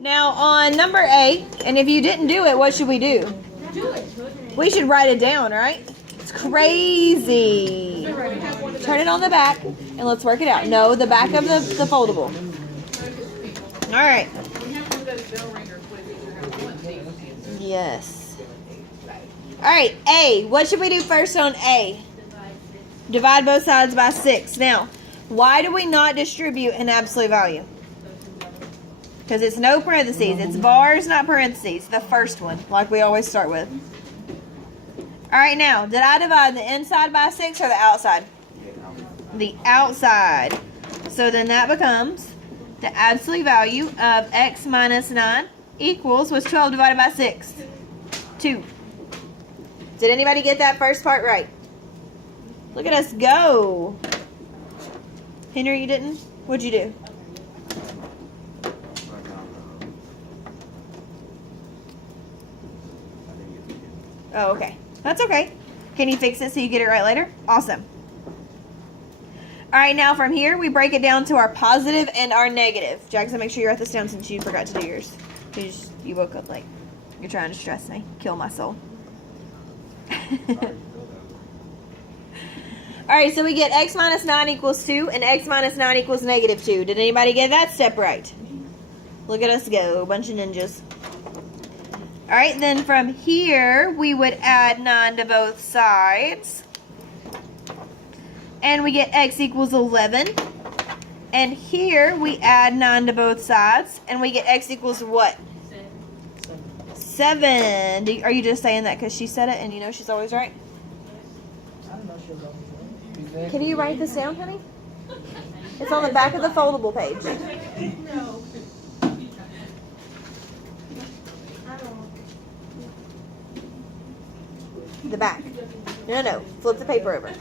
Now on number A, and if you didn't do it, what should we do? We should write it down, right? It's crazy. Turn it on the back and let's work it out. No, the back of the foldable. All right. Yes. All right, A. What should we do first on A? Divide both sides by 6. Now, why do we not distribute an absolute value? Because it's no parentheses. It's bars, not parentheses. The first one, like we always start with. All right, now, did I divide the inside by 6 or the outside? The outside. So then that becomes the absolute value of x minus 9 equals, what's 12 divided by 6? 2. Did anybody get that first part right? Look at us go. Henry, you didn't? What'd you do? Oh, okay. That's okay. Can you fix it so you get it right later? Awesome. All right, now from here, we break it down to our positive and our negative. Jackson, make sure you write this down since you forgot to do yours. You woke up late. You're trying to stress me. Kill my soul. All right, so we get x minus 9 equals 2 and x minus 9 equals negative 2. Did anybody get that step right? Look at us go, a bunch of ninjas. All right, then from here, we would add 9 to both sides. And we get x equals 11. And here, we add 9 to both sides. And we get x equals what? 7. Are you just saying that because she said it and you know she's always right? I don't know she'll go. Can you write this down, honey? It's on the back of the foldable page. No. The back. No. Flip the paper over.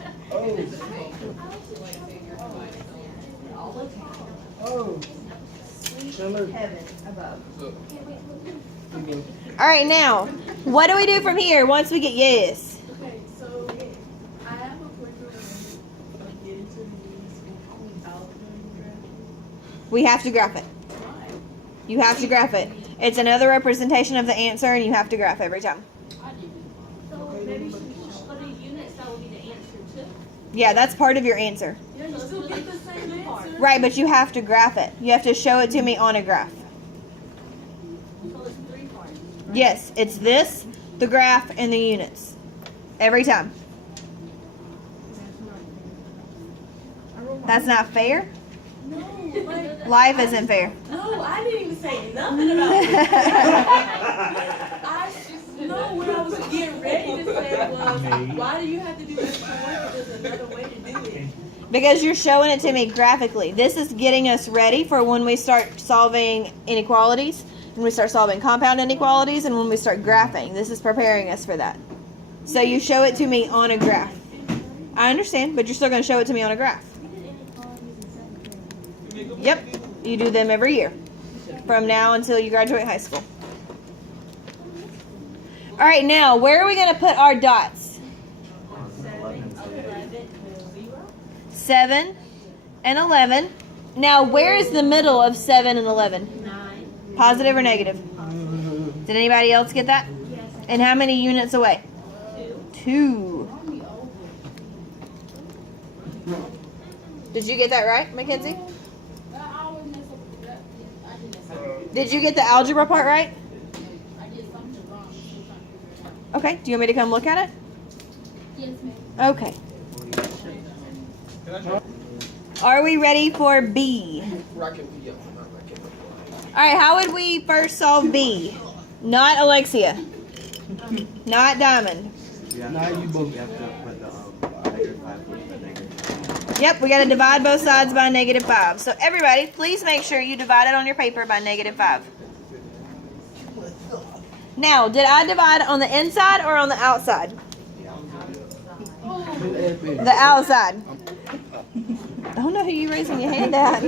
Oh. Heaven above. All right, now, what do we do from here once we get yes? Okay, so I have a quicker way to get into the units without doing graph. We have to graph it. Why? You have to graph it. It's another representation of the answer, and you have to graph every time. So maybe for the units, that will be the answer too. Yeah, that's part of your answer. Yeah, you still get the same answer. Right, but you have to graph it. You have to show it to me on a graph. So it's 3 parts. Yes, it's this, the graph, and the units. Every time. That's not fair? No, like, Life isn't fair. no, I didn't even say nothing about it. No, what I was getting ready to say was, why do you have to do extra work if there's another way to do it? Because you're showing it to me graphically. This is getting us ready for when we start solving inequalities, when we start solving compound inequalities, and when we start graphing. This is preparing us for that. So you show it to me on a graph. I understand, but you're still going to show it to me on a graph. Yep, you do them every year from now until you graduate high school. All right, now, where are we going to put our dots? 7 and 11. Now, where is the middle of 7 and 11? 9. Positive or negative? Did anybody else get that? Yes. And how many units away? 2. 2. Did you get that right, Mackenzie? I always mess up with that. I did mess up. Did you get the algebra part right? I did something wrong. Still trying to figure it out. Okay, do you want me to come look at it? Yes, ma'am. Okay. Are we ready for B? All right, how would we first solve B? Not Alexia. Not Diamond. Yeah, now you both have to put the negative 5 with the negative. Yep, we got to divide both sides by -5. So everybody, please make sure you divide it on your paper by -5. Now, did I divide on the inside or on the outside? The outside. I don't know who you raising your hand at.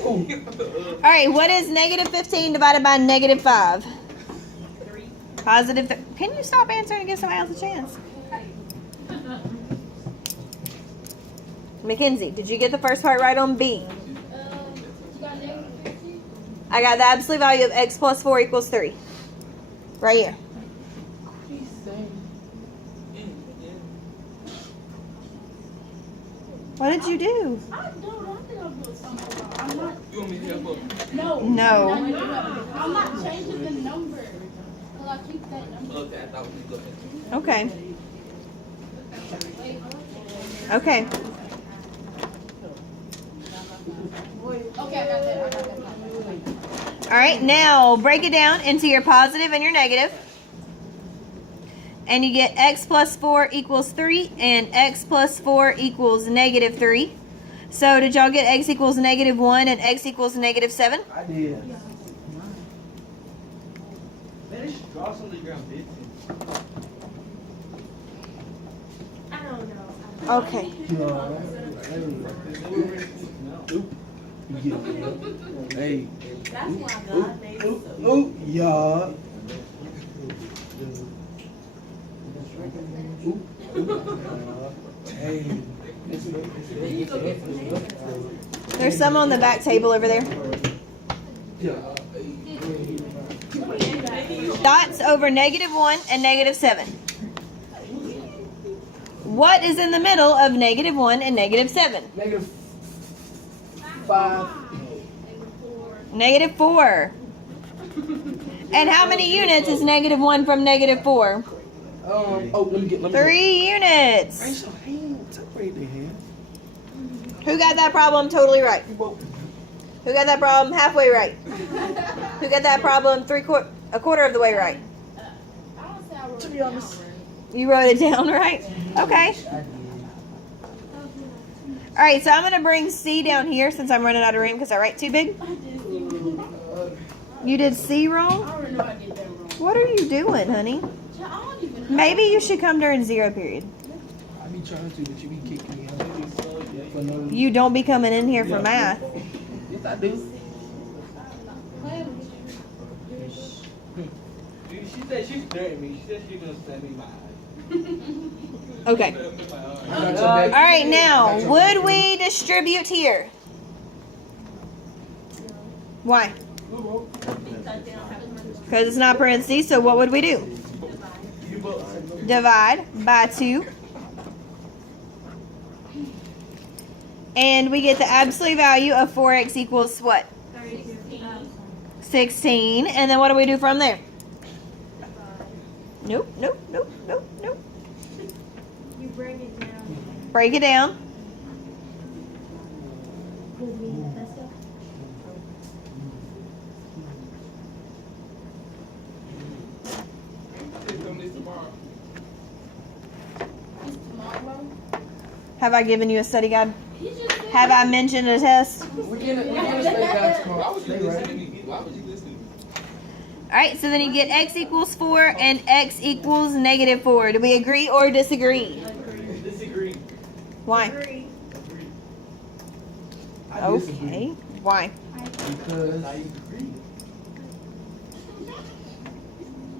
All right, what is -15 divided by -5? 3. Positive. Can you stop answering and give somebody else a chance? Mackenzie, did you get the first part right on B? You got negative 13? I got the absolute value of x plus 4 equals 3. Right here. What did you do? I think I'm doing something wrong. I'm not. You want me to help up? No. No. I'm not changing the number. Cause I keep that number. Okay, I thought we could go ahead. Okay. Okay. Okay, I got that. All right, now break it down into your positive and your negative. And you get x plus 4 equals 3 and x plus 4 equals negative 3. So did y'all get x equals negative 1 and x equals negative 7? I did. Man, they should draw something around 15. I don't know. Okay. Hey. That's why God made it so. Oh, yeah. Hey. There's some on the back table over there. Dots over negative 1 and negative 7. What is in the middle of negative 1 and negative 7? Negative 5. Negative 4. And how many units is negative 1 from negative 4? Let me get 3 units. Raise your hand. Separate the hand. Who got that problem totally right? Who got that problem halfway right? Who got that problem a quarter of the way right? I don't say I wrote To it be down honest. right. You wrote it down right? Okay. All right, so I'm going to bring C down here since I'm running out of room because I write too big. I did see. You did C wrong? I already know I did that wrong. What are you doing, honey? I don't even. Maybe you should come during 0 period. I be trying to, but you be kicking me out. For no You don't be coming in here for math. Yes, I do. She said she's staring at me. She said she's gonna stab me in my eye. Okay. All right, now, would we distribute here? Why? Because it's not parentheses, so what would we do? Divide by 2. And we get the absolute value of 4x equals what? 16. And then what do we do from there? Nope, nope, nope, nope, nope. You break it down. Break it down. It's tomorrow. Have I given you a study guide? He just said. Have I mentioned a test? We get it. We get a stay guys Why tomorrow. would you listen to me? Why would you listen to me? Alright, so then you get x equals 4 and x equals negative 4. Do we agree or disagree? Disagree. Why? Agree. I disagree. Okay. Why? Because I agree.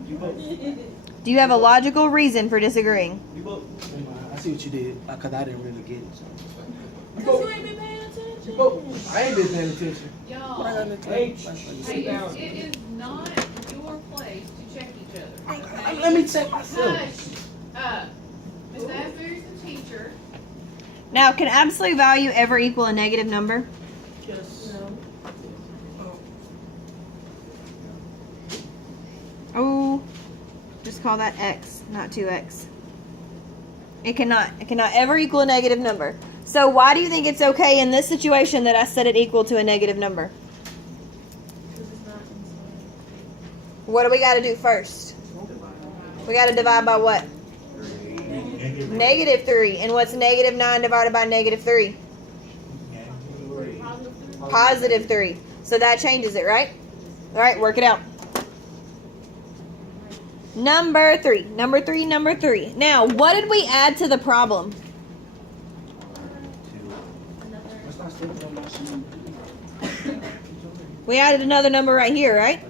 You vote. Do you have a logical reason for disagreeing? You vote. I see what you did. Because I didn't really get it. So. You Cause vote. you ain't been paying attention. You vote. I ain't been paying attention. Y'all, What I got to Hey, sit down. it is not your place to check each other. Okay? Let me check myself. Hush. Miss Asbury's the teacher. Now, can absolute value ever equal a negative number? Yes. Oh, just call that x, not 2x. It cannot. It cannot ever equal a negative number. So why do you think it's okay in this situation that I set it equal to a negative number? What do we got to do first? We got to divide by what? Negative 3. And what's negative 9 divided by negative 3? Positive 3. So that changes it, right? All right, work it out. Number 3. Number 3, number 3. Now, what did we add to the problem? Let's not sleep on my shoe. We added another number right here, right?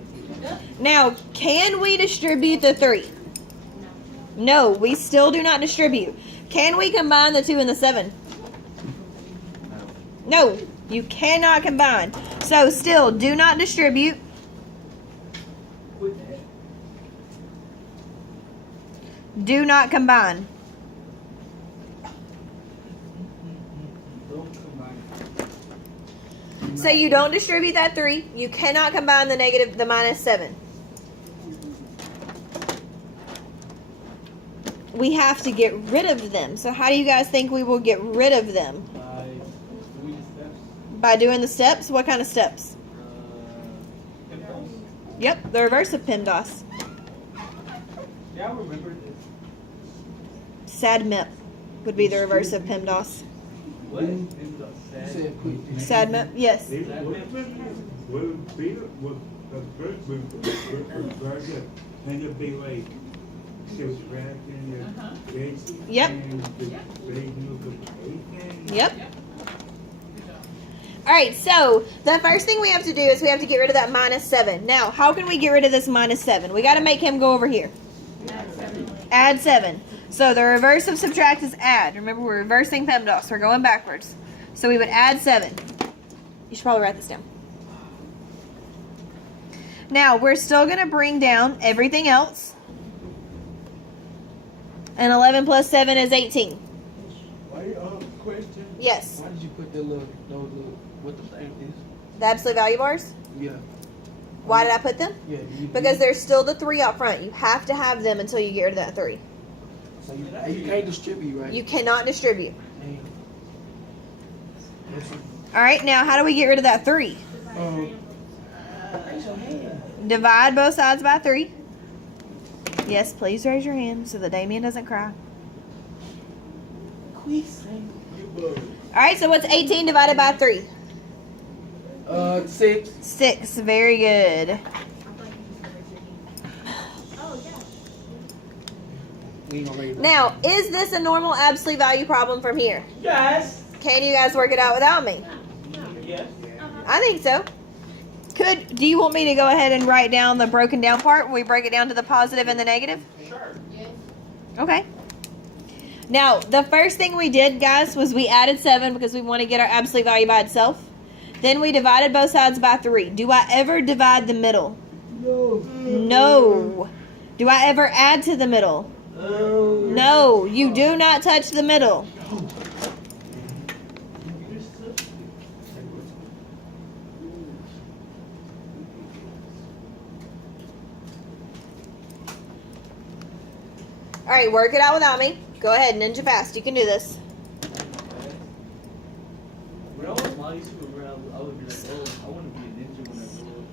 Now, can we distribute the 3? No, we still do not distribute. Can we combine the 2 and the 7? No, you cannot combine. So still, do not distribute. Do not combine. Don't combine. So you don't distribute that 3. You cannot combine the -7. We have to get rid of them. So how do you guys think we will get rid of them? By doing steps. By doing the steps? What kind of steps? PEMDAS. Yep, the reverse of PEMDAS. Yeah, I remember this. SADMEP would be the reverse of PEMDAS. What? SADMEP, yes. Will be what the first move burger and it'll be like subtracting your basic Yep. and the big multiplication. Yep. All right, so the first thing we have to do is we have to get rid of that -7. Now, how can we get rid of this -7? We got to make him go over here. Add 7. So the reverse of subtract is add. Remember, we're reversing PEMDAS. We're going backwards. So we would add 7. You should probably write this down. Now, we're still going to bring down everything else. And 11 plus 7 is 18. Why, question? Yes. Why did you put those little, what the thing is? The absolute value bars. Yeah. Why did I put them? Yeah. Because there's still the 3 up front. You have to have them until you get rid of that 3. So you can't distribute, right? You cannot distribute. Damn. All right, now how do we get rid of that 3? Raise your hand. Divide both sides by 3. Yes, please raise your hand so that Damien doesn't cry. All right, so what's 18 divided by 3? 6. 6. Very good. We ain't gonna raise it. Now, is this a normal absolute value problem from here? Yes. Can you guys work it out without me? Yes. I think so. Do you want me to go ahead and write down the broken down part when we break it down to the positive and the negative? Sure. Okay. Now, the first thing we did, guys, was we added 7 because we want to get our absolute value by itself. Then we divided both sides by 3. Do I ever divide the middle? No. No. Do I ever add to the middle? No. You do not touch the middle. All right, work it out without me. Go ahead, ninja fast. You can do this. When I was small, I used to remember I would be like, oh, I want to be a ninja when I grow up.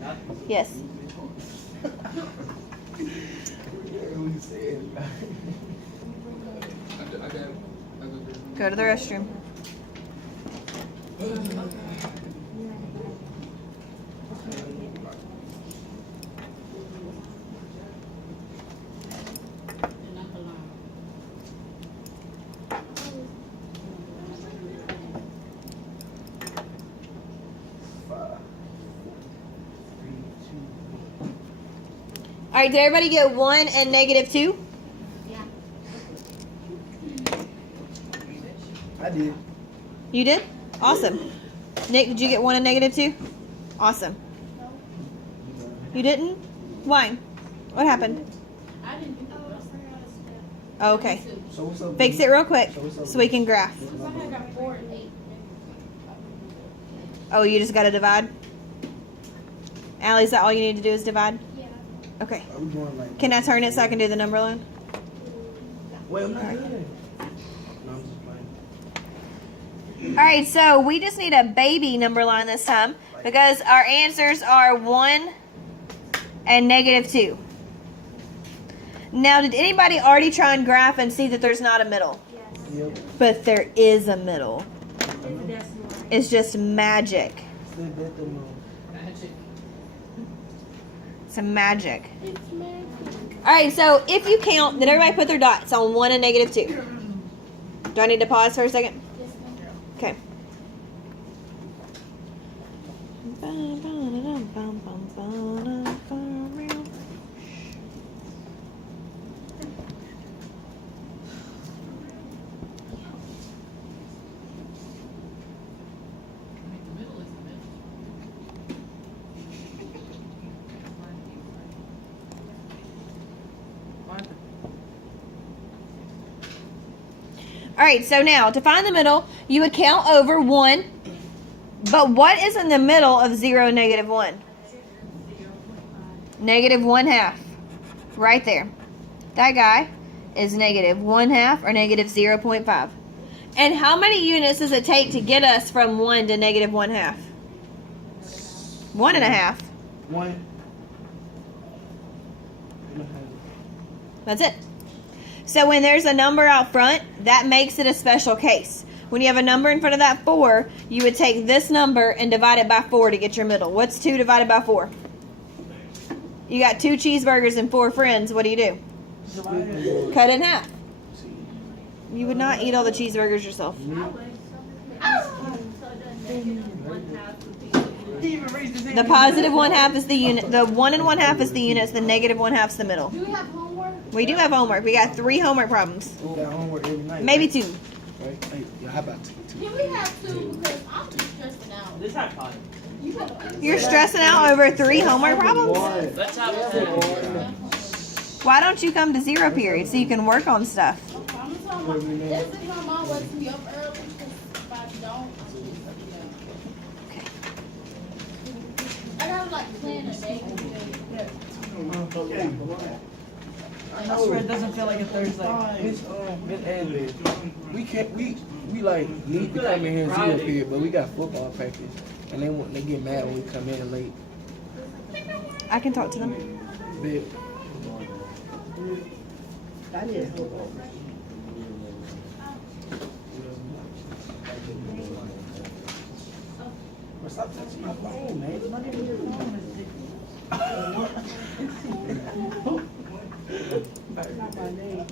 Not because of Yes. Go to the restroom. All right, did everybody get 1 and -2? I did. You did? Awesome. Nick, did you get 1 and -2? Awesome. You didn't? Why? What happened? I didn't do that. Oh, okay. So what's up? Fix it real quick so we can graph. Because I had got 4 and 8. Oh, you just got to divide? Allie, is that all you need to do is divide? Yeah. Okay. Are we going like? Can I turn it so I can do the number line? Well, I'm not here. No, I'm just playing. All right, so we just need a baby number line this time because our answers are 1 and -2. Now, did anybody already try and graph and see that there's not a middle? Yep. But there is a middle. Decimal. It's just magic. Said that the moon. It's a magic. It's magic. All right, so if you count, then everybody put their dots on 1 and -2. Do I need to pause for a second? Yes, ma'am. Okay. right, so now to find the middle, you would count over 1. But what is in the middle of 0, negative 1? Negative 1/2. Right there. That guy is negative 1/2 or negative 0.5. And how many units does it take to get us from 1 to negative 1/2? 1.5. 1. That's it. So when there's a number out front, that makes it a special case. When you have a number in front of that 4, you would take this number and divide it by 4 to get your middle. What's 2 divided by 4? You got 2 cheeseburgers and 4 friends. What do? Cut it in half. You would not eat all the cheeseburgers yourself. I would. So the negative 1/2 would be the unit. The positive 1/2 is the unit. The 1 and 1/2 is the units. The negative 1/2 is the middle. Do we have homework? We do have homework. We got 3 homework problems. We got homework every night. Maybe right? 2. Right? Hey, yeah, how about 2? Can we have 2? Because I'm just stressing out. Let's have 5. You gotta. You're stressing out over 3 homework problems? Let's have 4. Why don't you come to 0 period so you can work on stuff? I'm talking about. This is my mom wakes me up early. Because if I don't, I gotta like plan a day. I swear it doesn't feel like a Thursday. It's and we can't we like need to come in here and 0 period, but we got football practice, and they get mad when we come in late. I can talk to them. But I did. stop touching my phone, man. It's not even your phone, it's not my name.